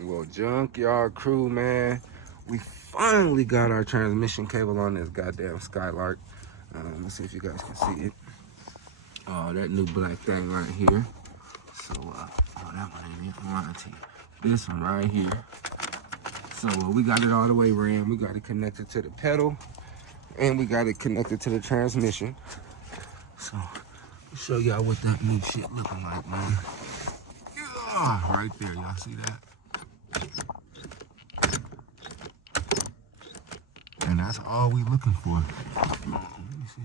Well, junkyard crew, man, we finally got our transmission cable on this goddamn Skylark. Let's see if you guys can see it. Oh, that new black thing right here. So, oh, that one ain't even lying to you. This one right here. So, we got it all the way ran. We got it connected to the pedal, and we got it connected to the transmission. So, I'll show y'all what that new shit looking like, man. Yeah, right there, y'all see that? And that's all we looking for. Let me see.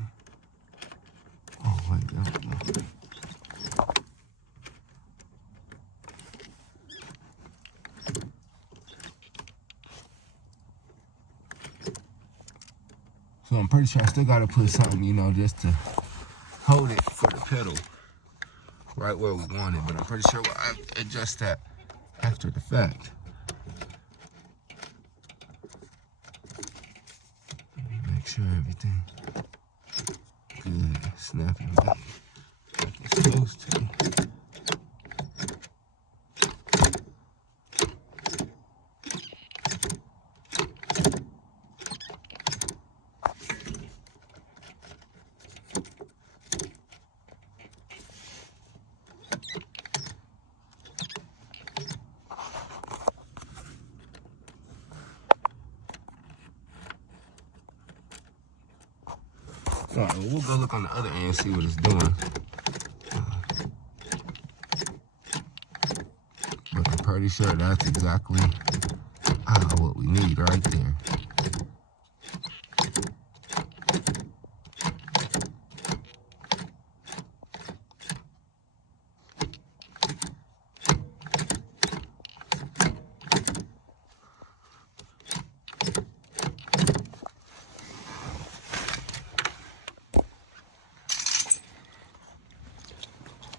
Oh, wait, there we go. So I'm pretty sure I still gotta put something, you know, just to hold it for the pedal right where we want it. But I'm pretty sure I'll adjust that after the fact. Make sure everything good, snapping like it's supposed to. All right, well, we'll go look on the other end and see what it's doing. But I'm pretty sure that's exactly what we need right there.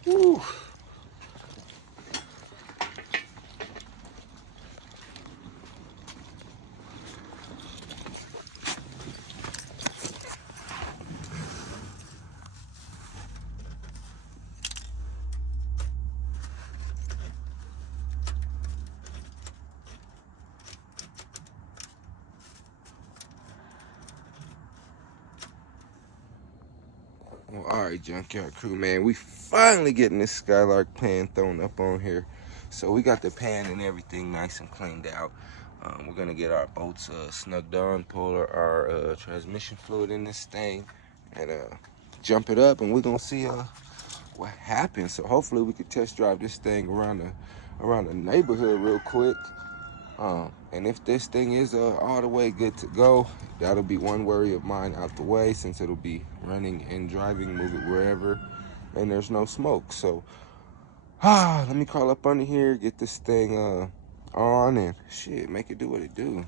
Woo. Well, all right, junkyard crew, man, we finally getting this Skylark pan thrown up on here. So we got the pan and everything nice and cleaned out. We're gonna get our bolts snugged on, pull our transmission fluid in this thing, and jump it up, and we're gonna see what happens. So hopefully we can test drive this thing around the neighborhood real quick. And if this thing is all the way good to go, that'll be one worry of mine out the way, since it'll be running and driving, move it wherever, and there's no smoke. So, let me crawl up under here, get this thing on, and shit, make it do what it do.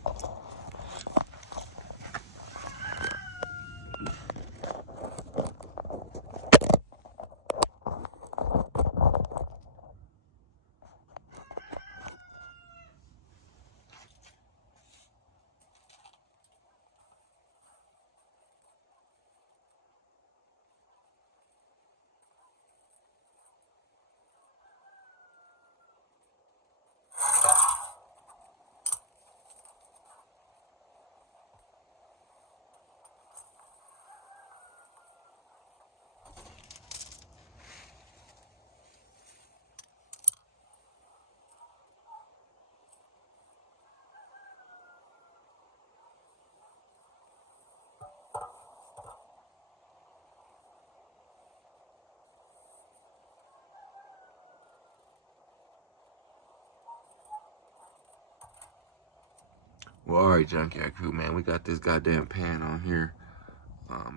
Well, all right, junkyard crew, man, we got this goddamn pan on here.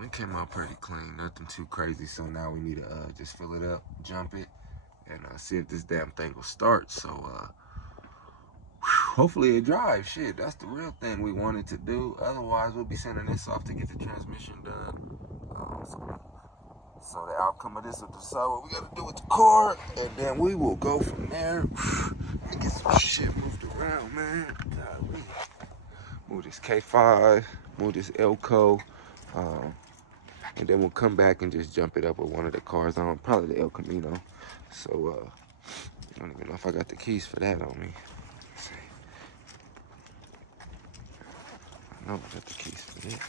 It came out pretty clean, nothing too crazy. So now we need to just fill it up, jump it, and see if this damn thing will start. So hopefully it drives. Shit, that's the real thing we wanted to do. Otherwise, we'll be sending this off to get the transmission done. So the outcome of this will decide what we gotta do with the car, and then we will go from there and get some shit moved around, man. Golly. Move this K5, move this Elko, and then we'll come back and just jump it up with one of the cars on, probably the El Camino. So I don't even know if I got the keys for that on me. Let's see. Oh, I got the keys for this.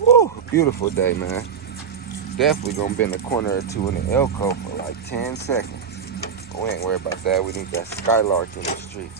Woo, beautiful day, man. Definitely gonna bend a corner or two in the Elko for like 10 seconds. But we ain't worried about that. We need that skylark in the street.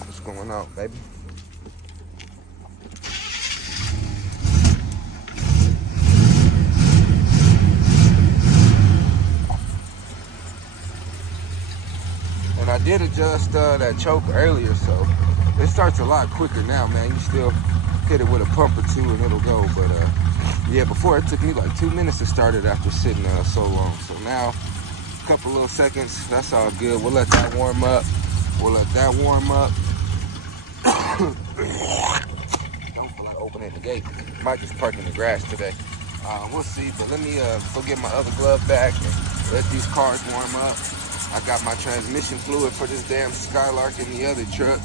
What's going on, baby? And I did adjust that choke earlier, so it starts a lot quicker now, man. You still hit it with a pump or two and it'll go, but yeah, before it took me like 2 minutes to start it after sitting so long. So now, a couple little seconds, that's all good. We'll let that warm up. We'll let that warm up. Don't feel like opening the gate. Might just park in the grass today. We'll see, but let me go get my other glove back and let these cars warm up. I got my transmission fluid for this damn Skylark in the other truck.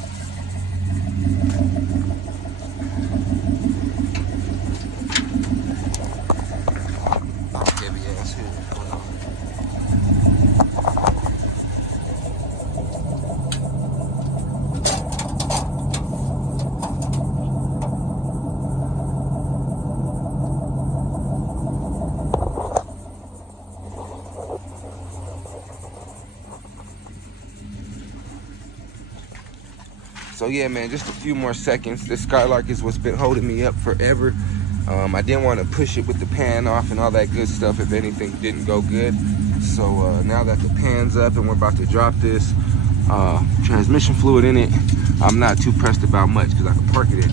Heavy ass here. So yeah, man, just a few more seconds. This Skylark is what's been holding me up forever. I didn't want to push it with the pan off and all that good stuff if anything didn't go good. So now that the pan's up and we're about to drop this transmission fluid in it, I'm not too pressed about much because I can park it in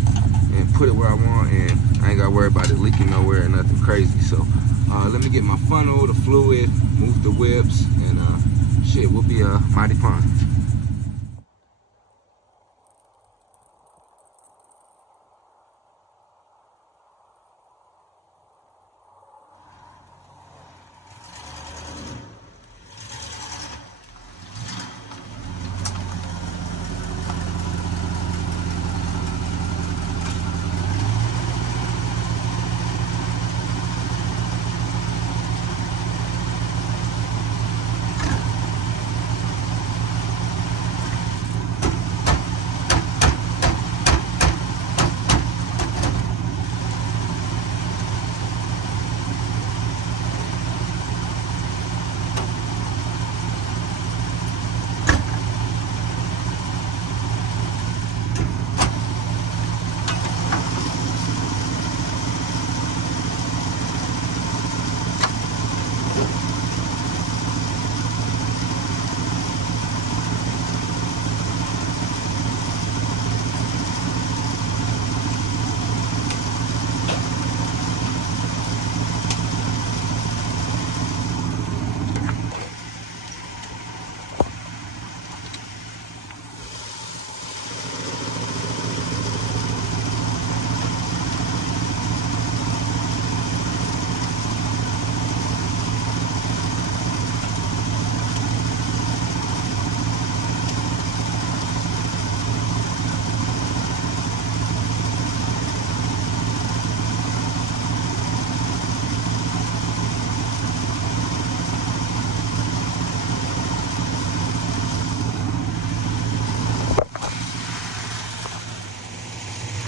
and put it where I want, and I ain't got to worry about it leaking nowhere or nothing crazy. So let me get my funnel, the fluid, move the whips, and shit, we'll be mighty fine.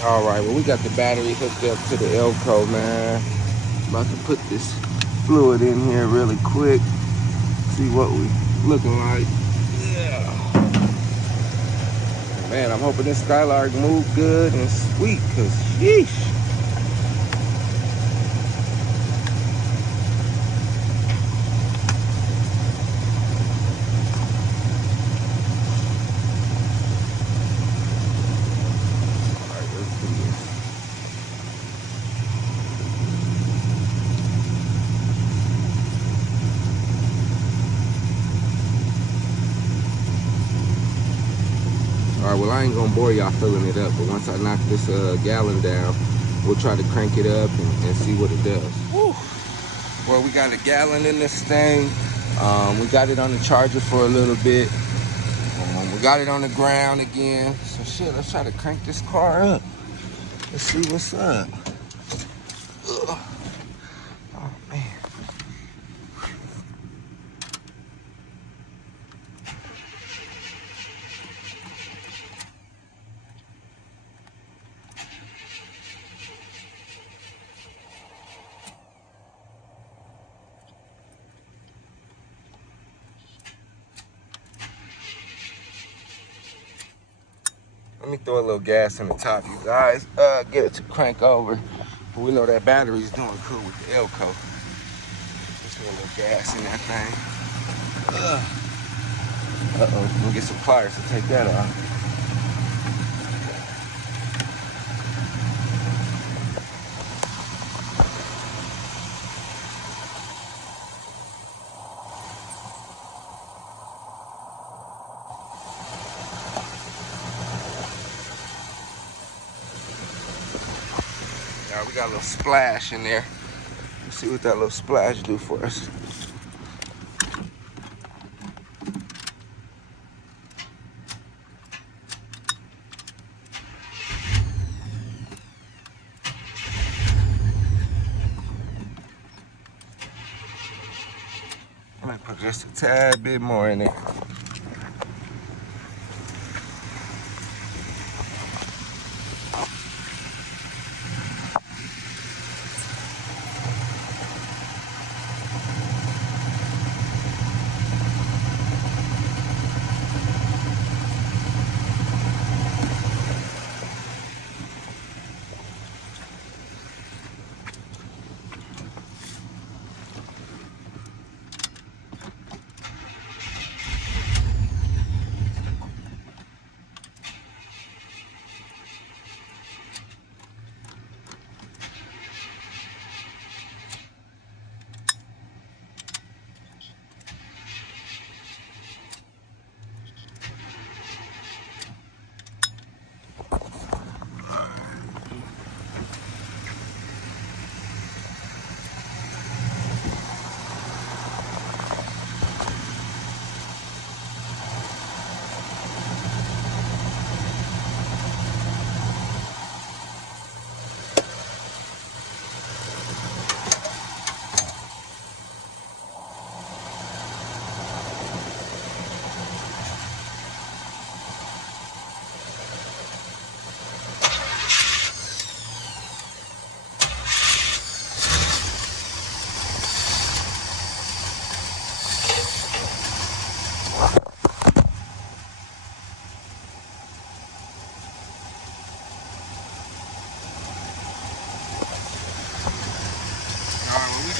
All right, well, we got the battery hooked up to the Elco, man. About to put this fluid in here really quick. See what we looking like. Yeah. Man, I'm hoping this Skylark move good and sweet, cause sheesh. All right, let's do this. All right, well, I ain't gonna bore y'all filling it up, but once I knock this gallon down, we'll try to crank it up and see what it does. Woo. Well, we got a gallon in this thing. We got it on the charger for a little bit. We got it on the ground again. So shit, let's try to crank this car up. Let's see what's up. Ugh. Oh man. Let me throw a little gas on the top, you guys. Get it to crank over. But we know that battery's doing cool with the Elco. Just throw a little gas in that thing. Uh-oh, we'll get some pliers to take that off. Now we got a little splash in there. Let's see what that little splash do for us. I'm gonna put just a tad bit more in there.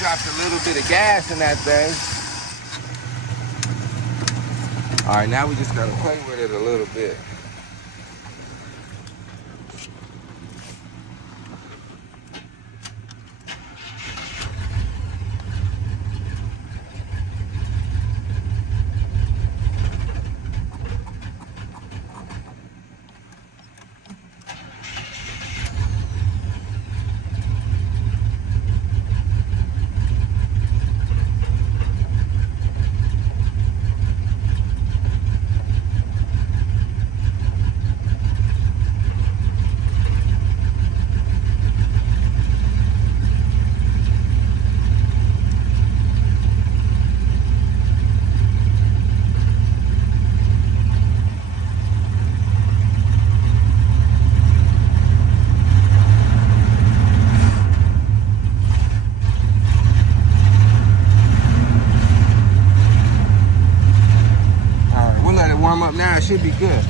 Dropped a little bit of gas in that thing. All right, now we just gotta play with it a little bit. should be good.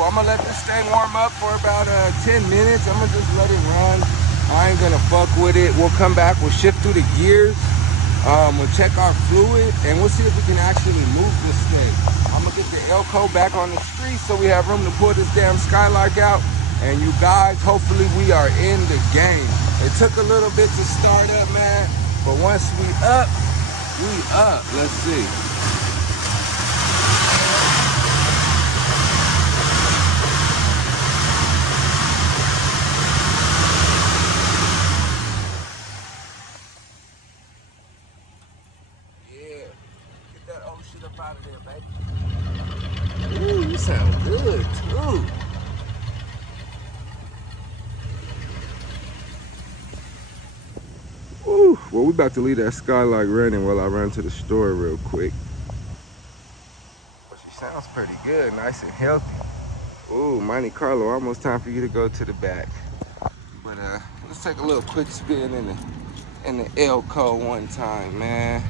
I'm gonna let this thing warm up for about 10 minutes. I'm gonna just let it run. I ain't gonna fuck with it. We'll come back, we'll shift through the gears. We'll check our fluid and we'll see if we can actually move this thing. I'm gonna get the Elko back on the street so we have room to pull this damn Skylark out. And you guys, hopefully we are in the game. It took a little bit to start up, man. But once we up, we up. Let's see. Out of there, baby. Ooh, you sound good too. Ooh, well, we about to leave that Skylark running while I run to the store real quick. Well, she sounds pretty good, nice and healthy. Ooh, Monte Carlo, almost time for you to go to the back. But let's take a little quick spin in the Elko one time, man.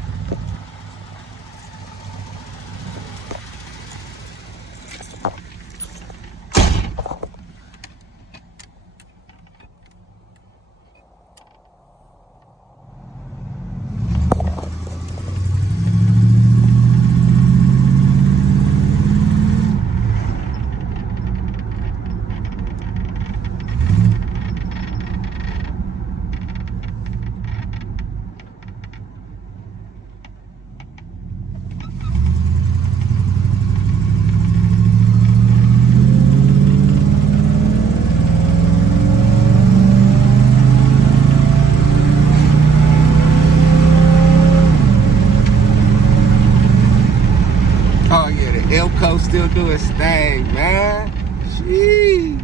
Elko still do his thing, man. Sheesh.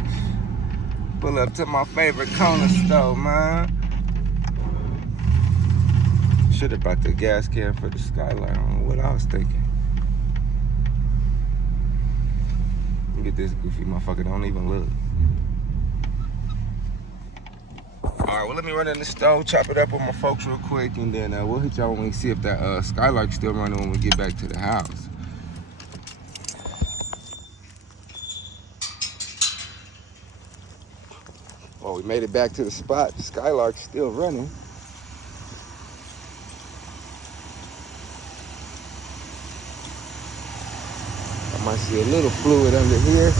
Pull up to my favorite corner store, man. Should have brought the gas can for the Skylark. I don't know what I was thinking. Look at this goofy motherfucker, don't even look. All right, well, let me run in the stove, chop it up with my folks real quick, and then we'll hit y'all when we see if that skylark's still running when we get back to the house. Well, we made it back to the spot. The skylark's still running. I might see a little fluid under here.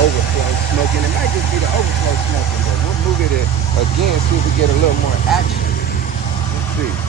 Overflow smoking. It might just be the overflow smoking, but we'll move it again, see if we get a little more action. Let's see.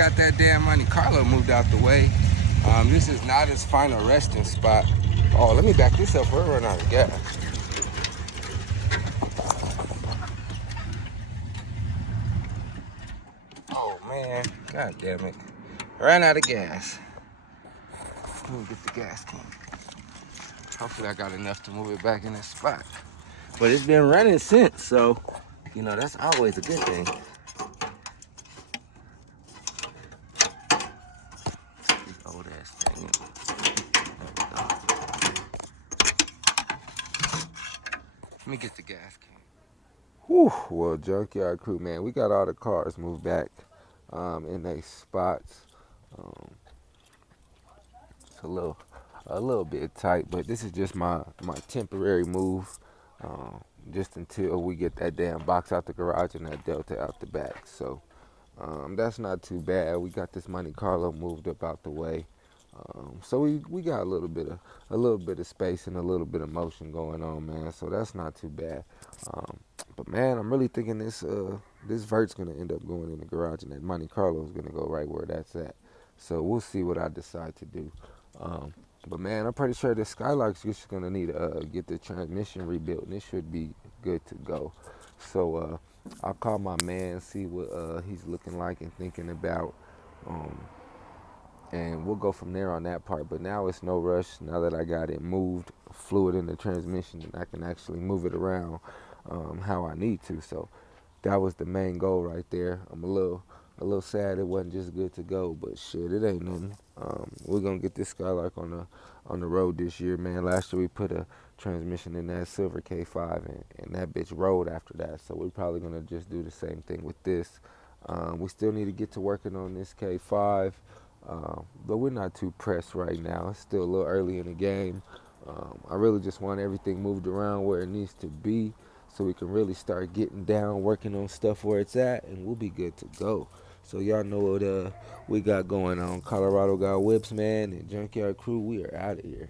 got that damn Monte Carlo moved out the way. This is not his final resting spot. Oh, let me back this up. We're running out of gas. Oh man, god damn it. Ran out of gas. Let me get the gas can. Hopefully I got enough to move it back in this spot. But it's been running since, so you know that's always a good thing. This old ass thing. There we go. Let me get the gas can. Whew, well, junkyard crew, man, we got all the cars moved back in their spots. It's a little bit tight, but this is just my temporary move, just until we get that damn box out the garage and that Delta out the back. So that's not too bad. We got this Monte Carlo moved up out the way. So we got a little bit of space and a little bit of motion going on, man. So that's not too bad. But man, I'm really thinking this Vert's gonna end up going in the garage, and that Monte Carlo is gonna go right where that's at. So we'll see what I decide to do. But man, I'm pretty sure the Skylark's just gonna need to get the transmission rebuilt, and it should be good to go. So I'll call my man, see what he's looking like and thinking about. And we'll go from there on that part. But now it's no rush. Now that I got it moved, fluid in the transmission, and I can actually move it around how I need to. So that was the main goal right there. I'm a little sad it wasn't just good to go, but shit, it ain't nothing. We're gonna get this Skylark on the road this year, man. Last year we put a transmission in that silver K5, and that bitch rolled after that. So we're probably gonna just do the same thing with this. We still need to get to working on this K5. But we're not too pressed right now. It's still a little early in the game. I really just want everything moved around where it needs to be so we can really start getting down, working on stuff where it's at, and we'll be good to go. So y'all know what we got going on. Colorado got whips, man, and Junkyard Crew, we are out of here.